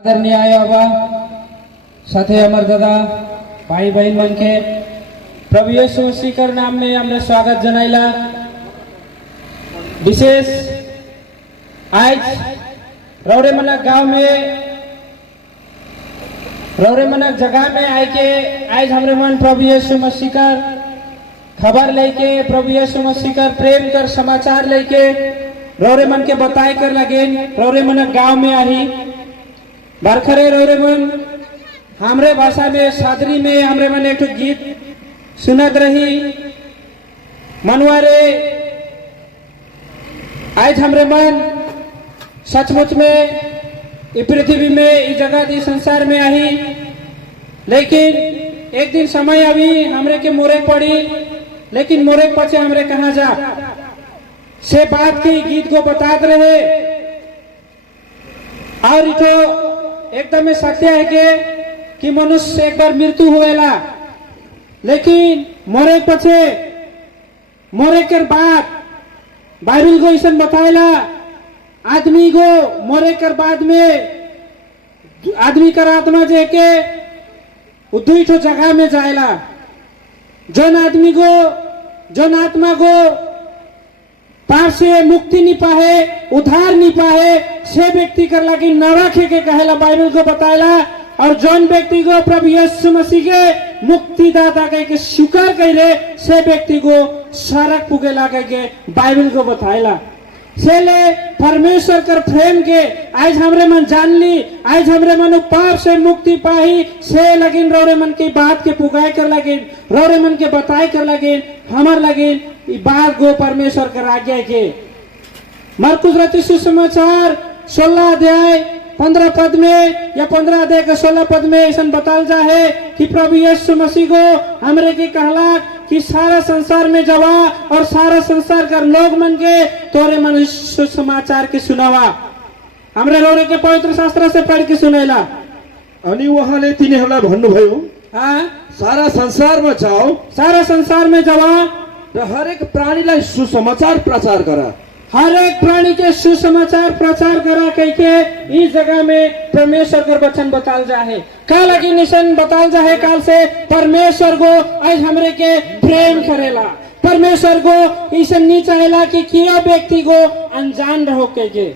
आदरणीय बाबा साथे अमर दादा भाई बहन मन के प्रभु यीशु मसीह कर नाम में हमने स्वागत जनाइला। विशेष आज रौरे मनक गांव में रौरे मनक जगह में आए के आज हमरे मन प्रभु यीशु मसीह कर खबर लेके प्रभु यीशु मसीह कर प्रेम कर समाचार लेके रौरे मन के बताए कर लगे रौरे मनक गांव में आई बारखरे रौरे मन हमरे भाषा में सादरी में हमरे मन एक गीत सुनत रही मनवारे आज हमरे मन सचमुच में इस पृथ्वी में इस जगह इस संसार में आई, लेकिन एक दिन समय अभी हमरे के मोरे पड़ी, लेकिन मोरे पचे हमरे कहाँ जा से बात की गीत को बताते रहे। और इतो एकदम सत्य है कि मनुष्य एक बार मृत्यु हुएला, लेकिन मोरे पचे मोरे के बाद बाइबल को ऐसा बताएला आदमी को मोरे कर बाद में आदमी कर आत्मा जे के दुई ठो जगह में जाएला। जोन आदमी को जोन आत्मा को पाप से मुक्ति नहीं पाए उद्धार नहीं पाए से व्यक्ति कर लगी नरक के कहेला बाइबल को बताएला। और जौन व्यक्ति को प्रभु यीशु मसीह के मुक्तिदाता कह के स्वीकार करे से व्यक्ति को सड़क पुगे लगे के बाइबल को बताएला। से ले परमेश्वर कर प्रेम के आज हमरे मन जान ली, आज हमरे मन पाप से मुक्ति पाही से लगिन रौरे मन की बात के पुगाए कर लगिन रौरे मन के बताए कर लगिन हमार लगिन बात को परमेश्वर कर आज्ञा के मरकुस रचित सुसमाचार 16 अध्याय 15 पद में या 15 अध्याय के 16 पद में ऐसा बताल जा है कि प्रभु यीशु मसीह को हमरे के कहला कि सारा संसार में जवा और सारा संसार का लोग मन के तोरे मन सुसमाचार के सुनावा। हमरे रोरे के पवित्र शास्त्र से पढ़ के सुनेला अनि उहाँले तिनीहरूलाई भन्नुभयो सारा संसार में जवा र हरेक प्राणीलाई सुसमाचार प्रचार गर। हर एक प्राणी के सुसमाचार प्रचार करा कह के इस जगह में परमेश्वर का वचन बताल जा है। का लगी निशन बताल जा है काल से परमेश्वर को आज हमरे के प्रेम करेला, परमेश्वर को इसे नहीं चाहेला कि किया व्यक्ति को अनजान रहो के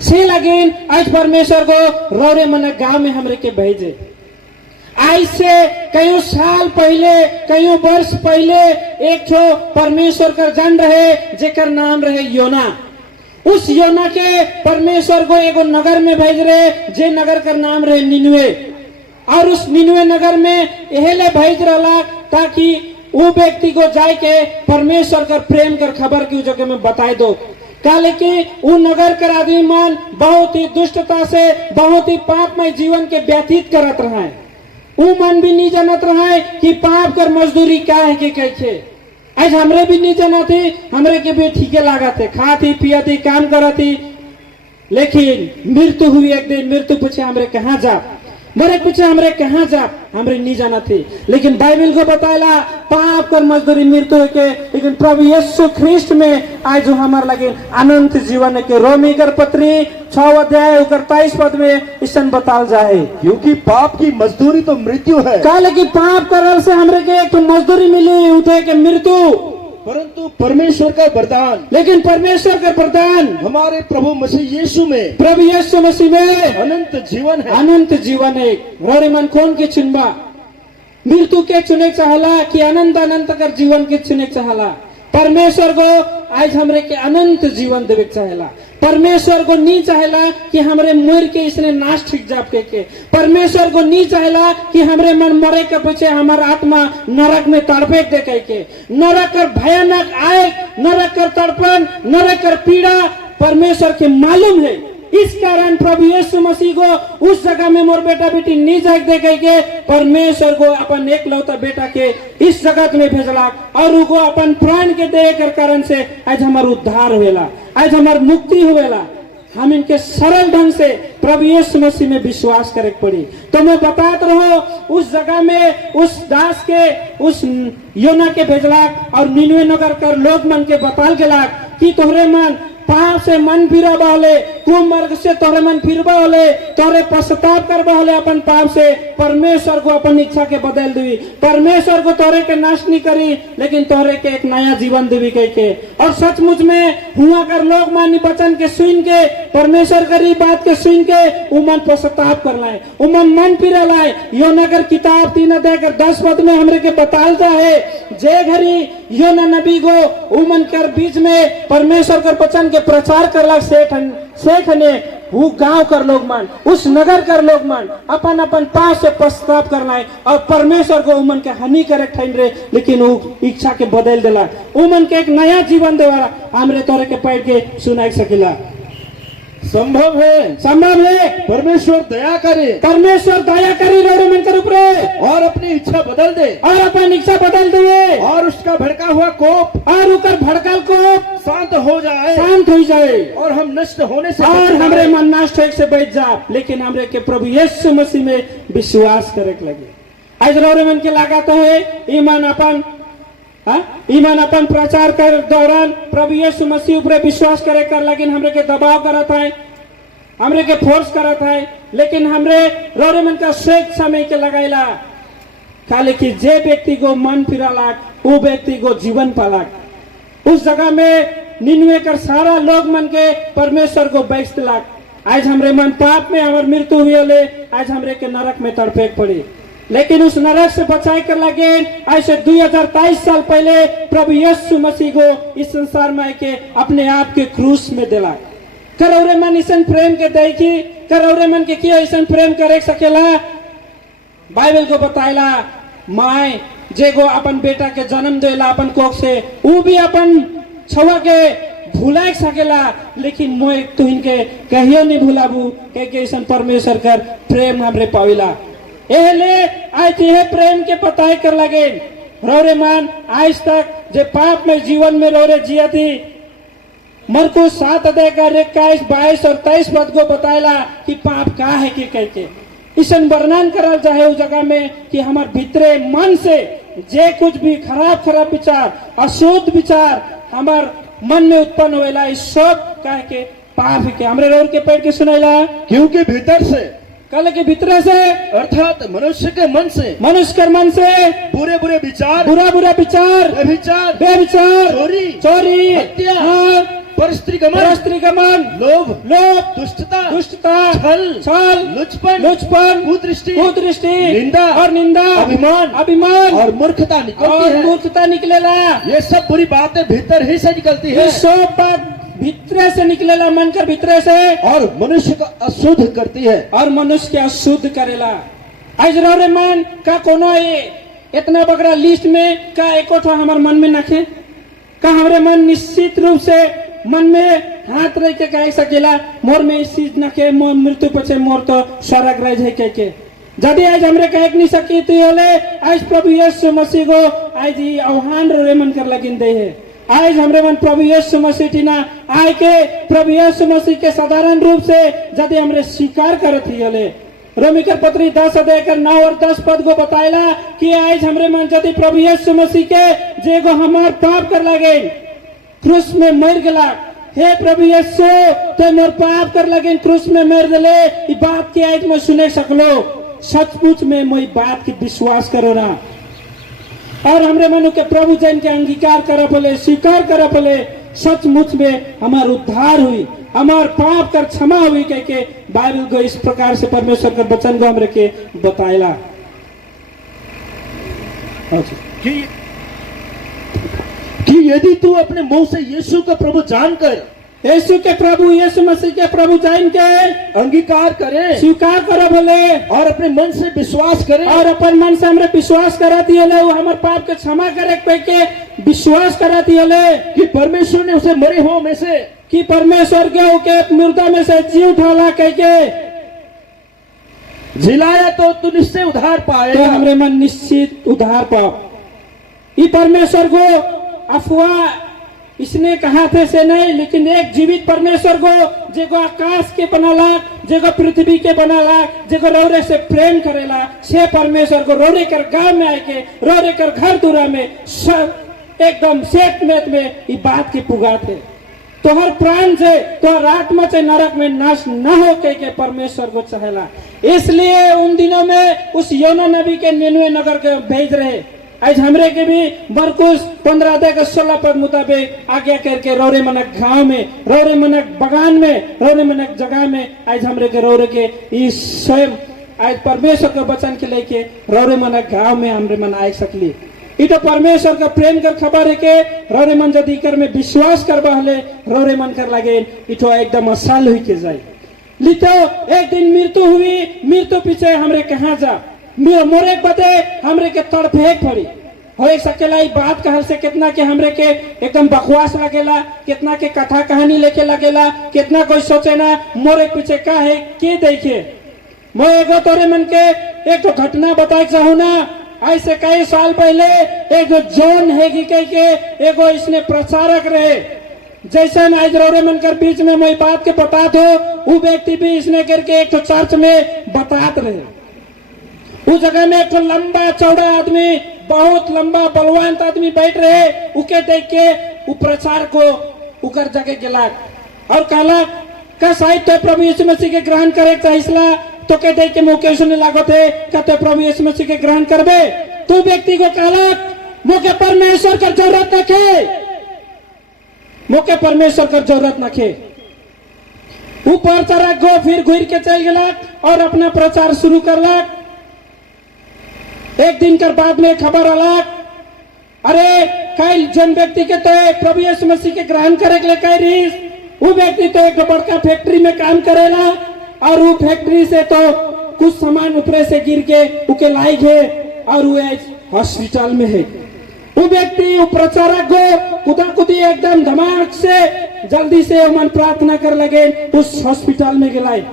से लगिन आज परमेश्वर को रौरे मन गांव में हमरे के भेजे। आज से कई साल पहले कई वर्ष पहले एक ठो परमेश्वर का जन रहे जेकर नाम रहे योना। उस योना के परमेश्वर को एक नगर में भेज रहे जे नगर का नाम रहे निनवे। और उस निनवे नगर में यह भेज रहा ताकि वो व्यक्ति को जाए के परमेश्वर का प्रेम कर खबर की जगह में बताए दो। काले कि वो नगर कर आदमी मन बहुत ही दुष्टता से बहुत ही पापमय जीवन के व्यतीत करत रहा है। वो मन भी नहीं जानत रहा है कि पाप कर मजदूरी क्या है कि कैसे। आज हमरे भी नहीं जाना थे, हमरे के भी ठीके लगा थे, खाती पियाती काम करती, लेकिन मृत्यु हुई एक दिन मृत्यु पूछे हमरे कहाँ जा मरे पूछे हमरे कहाँ जा हमरे नहीं जाना थे। लेकिन बाइबल को बताया पाप कर मजदूरी मृत्यु है के, लेकिन प्रभु यीशु ख्रिस्ट में आज जो हमारे लगे अनंत जीवन है के रोमी कर पत्री 6 अध्याय 23 पद में ईसन बताल जाए। क्योंकि पाप की मजदूरी तो मृत्यु है। काले की पाप करल से हमरे के एक तो मजदूरी मिली उठे के मृत्यु, परंतु परमेश्वर का वरदान लेकिन परमेश्वर का वरदान हमारे प्रभु मसीह यीशु में प्रभु यीशु मसीह में अनंत जीवन है। अनंत जीवन है। रोरे मन कौन के चुनबा मृत्यु के चुने चाहला कि अनंत अनंत कर जीवन के चुने चाहला। परमेश्वर को आज हमरे के अनंत जीवन देवे चाहेला। परमेश्वर को नहीं चाहेला कि हमरे मर के इसने नाश ठीक जाप के परमेश्वर को नहीं चाहेला कि हमरे मन मरे के पीछे हमारा आत्मा नरक में तड़पे दे के नरक कर भयानक आए नरक कर तड़पन नरक कर पीड़ा परमेश्वर के मालूम है। इस कारण प्रभु यीशु मसीह को उस जगह में मोर बेटा बेटी नहीं जाग दे के परमेश्वर को अपन एक लौता बेटा के इस जगत में भेजला और उनको अपन प्राण के दे कर कारण से आज हमार उद्धार हुएला, आज हमार मुक्ति हुएला। हम इनके सरल ढंग से प्रभु यीशु मसीह में विश्वास करे पड़ी। तो मैं बताते रहो उस जगह में उस दास के उस योना के भेजला और निनवे नगर कर लोग मन के बताल गेला कि तोहरे मन पाप से मन फिरा वाले कुमार्ग से तोरे मन फिरबा होले, तोरे पश्चाताप करबा होले अपन पाप से, परमेश्वर को अपन इच्छा के बदल देवी। परमेश्वर को तोरे के नाश नहीं करी, लेकिन तोरे के एक नया जीवन देवी कह के। और सचमुच में हुआ कर लोग मानी वचन के सुन के, परमेश्वर करी बात के सुन के उमन पश्चाताप कर लाए, उमन मन फिरा लाए। योना कर किताब 3 अध्याय 10 पद में हमरे के बतालता है, जे घड़ी योना नबी को उमन कर बीच में परमेश्वर कर वचन के प्रचार करला सेठ ने वो गांव कर लोग मान, उस नगर कर लोग मान अपन अपन पाप से पश्चाताप करना है और परमेश्वर को उमन के हानि करे ठहन रहे, लेकिन वो इच्छा के बदल देला, उमन के एक नया जीवन देवाला हमरे तोरे के पैर के सुनाई सकेला। संभव है परमेश्वर दया करे, परमेश्वर दया करी रोड मन कर ऊपर और अपनी इच्छा बदल दे, और अपन इच्छा बदल दे, और उसका भड़का हुआ कोप और उकर भड़कल को शांत हो जाए, शांत हो जाए, और हम नष्ट होने से और बच हमरे जाए। मन नष्ट होने से बच जा। लेकिन हमरे के प्रभु यीशु मसीह में विश्वास करे के लगे। आज रोरे मन के लगा तो है ईमान अपन प्रचार कर दौरान प्रभु यीशु मसीह ऊपर विश्वास करे कर, लेकिन हमरे के दबाव करत है, हमरे के फोर्स करत है, लेकिन हमरे रोरे मन का शेख समय के लगाइला खाली कि जे व्यक्ति को मन फिरालाक वो व्यक्ति को जीवन पालाक। उस जगह में 99 कर सारा लोग मन के परमेश्वर को बैठ लाक। आज हमरे मन पाप में हमार मृत्यु हुई होले, आज हमरे के नरक में तड़पे पड़ी, लेकिन उस नरक से बचाए कर लगे ऐसे 2023 साल पहले प्रभु यीशु मसीह को इस संसार में आके अपने आप के क्रूस में दिला। करौरे मन ईसन प्रेम के देखी, करौरे मन के किया ईसन प्रेम करे सकेला। बाइबल को बताइला माए जे को अपन बेटा के जन्म देला अपन कोख से, वो भी अपन छुआ के भुला सकेला, लेकिन मोए तुहिन के कहियो नहीं भुलाबू के ऐसा परमेश्वर कर प्रेम हमरे पाविला। एहले आज यह प्रेम के पताए कर लगे रोरे मान आज तक जे पाप में जीवन में रोरे जिया थी। मरकुस 7 अध्याय 21, 22 और 23 पद को बताएला कि पाप का है कि कह के ईसन वर्णन करल जाए उस जगह में कि हमार भीतरे मन से जे कुछ भी खराब विचार, अशुद्ध विचार हमार मन में उत्पन्न होएला, इस सब कह के पाप है के हमरे रोर के पेड़ के सुनाइला। क्योंकि भीतर से कल के भीतर से अर्थात मनुष्य के मन से बुरा बुरे विचार, विचार, बेविचार, चोरी, हत्या, परस्त्री गमन, लोभ, दुष्टता, छल, लुचपन, कुदृष्टि, निंदा, अभिमान और मूर्खता निकलेला। ये सब बुरी बातें भीतर ही से निकलती है, सब बात भीतरे से निकलेला, मन कर भीतरे से, और मनुष्य को अशुद्ध करती है, और मनुष्य के अशुद्ध करेला। आज रे मन का कोनो इतना बड़ा लिस्ट में का एको हमारे मन में नखे का हमारे मन निश्चित रूप से मन में हाथ रह के कह सकेला मोर में इस चीज नखे, मोर मृत्यु पछे मोर तो स्वर्ग रह जाए कह के। यदि आज हमरे कह नहीं सकी तो आज प्रभु यीशु मसीह को आज आह्वान रे मन कर लगिन दे है। आज हमरे मन प्रभु यीशु मसीह टीना आए के प्रभु यीशु मसीह के साधारण रूप से यदि हमरे स्वीकार करत ही रोमी कर पत्री 10 अध्याय 9 और 10 पद को बताएला कि आज हमरे मन यदि प्रभु यीशु मसीह के जे को हमार पाप कर लगे क्रूस में मर गला, हे प्रभु यीशु ते मोर पाप कर लगे क्रूस में मर गले, ई बात की आज मैं सुने सकलो, सचमुच में मोई बात की विश्वास करो ना, और हमरे मनु के प्रभु जन के अंगीकार कर पले, स्वीकार कर पले, सचमुच में हमार उद्धार हुई, हमार पाप कर क्षमा हुई कह के बाइबल को इस प्रकार से परमेश्वर का वचन को हमरे के बताएला कि यदि तू अपने मुंह से यीशु का प्रभु जानकर, यीशु के प्रभु यीशु मसीह के प्रभु जान के अंगीकार करे, स्वीकार करो बोले, और अपने मन से विश्वास करे, और अपन मन से हमरे विश्वास करा दिए वो हमारे पाप के क्षमा करे कह के विश्वास करा दिए कि परमेश्वर ने उसे मरे हुओं में से, कि परमेश्वर के मुर्दा में से जी उठाला कह के जिलाया तो तू निश्चय उद्धार पाएगा। तो हमरे मन निश्चित उद्धार पाओ। ये परमेश्वर को अफवाह इसने कहा थे से नहीं, लेकिन एक जीवित परमेश्वर को जेको आकाश के बनाला, जेको पृथ्वी के बनाला, जेको रौरे से प्रेम करेला, से परमेश्वर को रौरे कर गांव में आके, रौरे कर घर दूरा में सब एकदम सेठ में ये बात की पुगात है। तोहर प्राण से तोहर आत्मा से नरक में नाश न हो के परमेश्वर को चाहेला। इसलिए उन दिनों में उस योना नबी के निनवे नगर के भेज रहे। आज हमरे के भी मरकुस 15 अध्याय के 16 पद मुताबिक आज्ञा करके रौरे मनक गांव में, रौरे मनक बगान में, रौरे मनक जगह में आज हमरे के रौरे के इस स्वयं आज परमेश्वर के वचन के लेके रौरे मनक गांव में हमरे मन आए सकली। ई तो परमेश्वर का प्रेम कर खबर है के रौरे मन यदि कर में विश्वास करबा हले रौरे मन कर लगे ई तो एकदम असल हुई के जाए। लितो एक दिन मृत्यु हुई, मृत्यु पीछे हमरे कहाँ जा मोरे बदे हमरे के तड़फेक पड़ी हो सकेला। ई बात कहल से कितना के हमरे के एकदम बकवास लगेला, कितना के कथा कहानी लेके लगेला, कितना कोई सोचे ना मोरे पीछे का है के देखे। मैं एगो तोरे मन के एक तो घटना बताए चाहूँ ना। ऐसे कई साल पहले एक जॉन हैगी कह के एगो इसने प्रचारक रहे। जैसे आज रौरे मन कर बीच में मैं बात के बता दो, वो व्यक्ति भी इसने करके एक तो चर्च में बतात रहे। उस जगह में एक लंबा चौड़ा आदमी, बहुत लंबा बलवान आदमी बैठ रहे। उके देख के वो प्रचार को उकर जगह गेला और कहला का साहित्य प्रभु यीशु मसीह के ग्रहण करे चाहिए तो के देख के मौके सुने लागो थे कहते प्रभु यीशु मसीह के ग्रहण करबे। तो व्यक्ति को कहला मौके परमेश्वर का जरूरत न खे, मौके परमेश्वर का जरूरत न खे। ऊपर चढ़ा गो फिर घूर के चल गया और अपना प्रचार शुरू करला। एक दिन कर बाद में खबर आला, अरे कई जन व्यक्ति के तो प्रभु यीशु मसीह के ग्रहण करे के लिए कह रही। वो व्यक्ति तो एक बड़का फैक्ट्री में काम करेला और वो फैक्ट्री से तो कुछ सामान ऊपर से गिर के उके लाई है और वो हॉस्पिटल में है। वो व्यक्ति वो प्रचारक को कुदा कुदी एकदम धमाक से जल्दी से मन प्रार्थना कर लगे उस हॉस्पिटल में गिलाए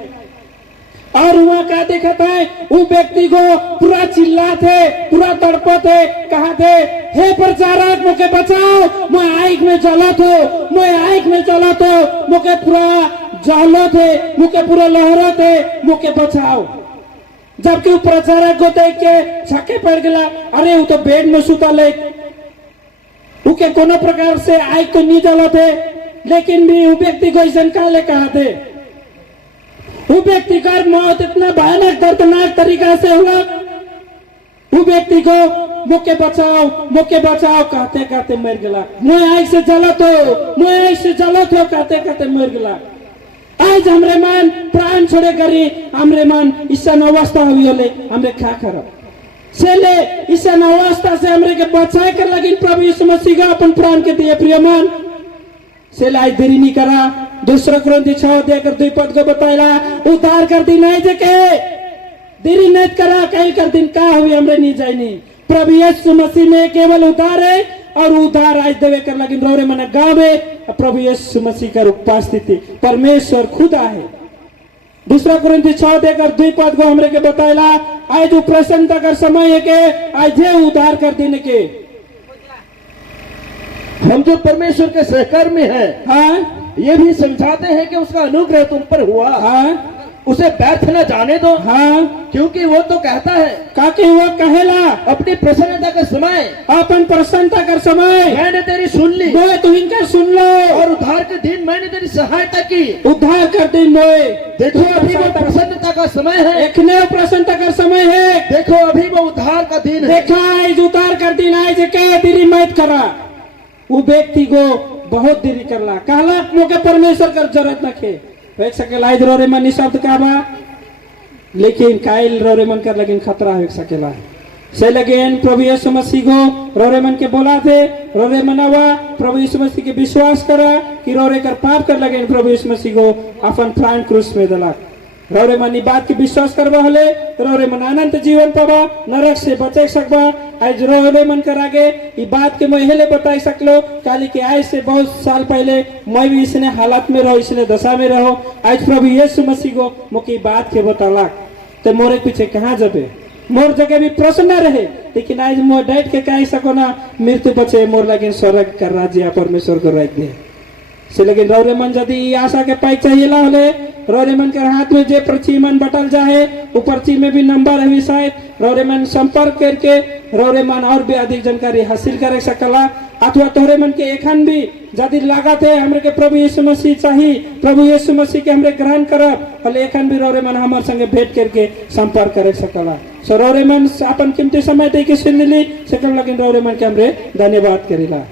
और वहां क्या देखा था वो व्यक्ति को पूरा चिल्ला थे, पूरा तड़पो थे, कहा थे हे प्रचारक मुझे बचाओ, मैं आग में जला तो, मैं आग में जला तो, मुझे पूरा जलो थे, मुझे पूरा लहरा थे, मुझे बचाओ। जबकि वो प्रचारक को देख के छक्के पड़ गया, अरे वो तो बेड में सुता ले, उके कोनो प्रकार से आग को नहीं जला थे, लेकिन भी वो व्यक्ति को ऐसा काले कहा थे। वो व्यक्ति का मौत इतना भयानक दर्दनाक तरीका से हुआ। वो व्यक्ति को मुझे बचाओ कहते कहते मर गया। मैं आग से जला तो, मैं आग से जला तो कहते कहते मर गया। आज हमरे मन प्राण छोड़े करी, हमरे मन ईसन अवस्था हुई होले, हमरे क्या करब सेले ईसन अवस्था से हमरे के बचाए कर लगी प्रभु यीशु मसीह का अपन प्राण के दिए। प्रिय मन सेले आज देरी नहीं करा। दूसरा क्रंथी 6 देकर 2 पद को बताया उद्धार कर दी नहीं जके देरी नहीं करा कहीं कर दिन का हुई हमरे नहीं जाए नहीं। प्रभु यीशु मसीह में केवल उद्धार है और उद्धार आज देवे कर लगी रोरे मन गाँव में प्रभु यीशु मसीह का उपस्थिति परमेश्वर खुदा है। दूसरा क्रंथी 6 देकर 2 पद को हमरे के बताया आज जो प्रसन्नता कर समय है के आज ये उद्धार कर देने के हम जो परमेश्वर के सहकर्मी हैं, हाँ ये भी समझाते हैं कि उसका अनुग्रह तुम पर हुआ, हाँ उसे व्यर्थ न जाने दो, हाँ क्योंकि वो तो कहता है काके वो कहेला अपनी प्रसन्नता का समय, अपन प्रसन्नता कर समय मैंने तेरी सुन ली, मोए तू इनका सुन लो और उद्धार के दिन मैंने तेरी सहायता की। उद्धार कर दिन मोए देखो अभी वो प्रसन्नता का समय है, एकने प्रसन्नता कर समय है। देखो अभी वो उद्धार का दिन है। देखा आज उद्धार कर दिन आज के तेरी मत करा। वो व्यक्ति को बहुत देरी करला कहला मोके परमेश्वर कर जरूरत न खे देख सकेला आज रोरे मन शब्द का बा, लेकिन कायल रोरे मन कर लेकिन खतरा हो सकेला से लगेन प्रभु यीशु मसीह को रोरे मन के बोला थे रोरे मनावा प्रभु यीशु मसीह के विश्वास करा कि रोरे कर पाप कर लगेन प्रभु यीशु मसीह को अपन प्राण क्रूस में दला रोरे मन बात के विश्वास करवा हले रोरे मन अनंत जीवन पावा नरक से बचे सकबा। आज रोरे मन कर आगे ये बात के मैं हेले बताई सकलो काली के आज से बहुत साल पहले मैं भी इसने हालत में रहो, इसने दशा में रहो। आज प्रभु यीशु मसीह को मुझे बात के बताला तो मोरे पीछे कहाँ जबे मोर जगह भी प्रसन्न रहे, लेकिन आज मोर डैट के कह सको ना मृत्यु बचे मोर लगे स्वर्ग कर राज्य परमेश्वर को राज्य से लेकिन रौरे मन यदि ई आशा के पाई चाहिए ला होले रौरे मन के हाथ में जे पर्ची मन बटल जाए वो पर्ची में भी नंबर है शायद रौरे मन संपर्क करके रौरे मन और भी अधिक जानकारी हासिल कर सकला अथवा तोहरे मन के एखन भी यदि लागत है हमरे के प्रभु यीशु मसीह चाहिए प्रभु यीशु मसीह के हमरे ग्रहण करब हले एखन भी रौरे मन हमार संगे भेंट करके संपर्क कर सकला सो रौरे मन अपन कीमती समय दे के सुन ली सकल लेकिन रौरे मन के हमरे धन्यवाद करेला।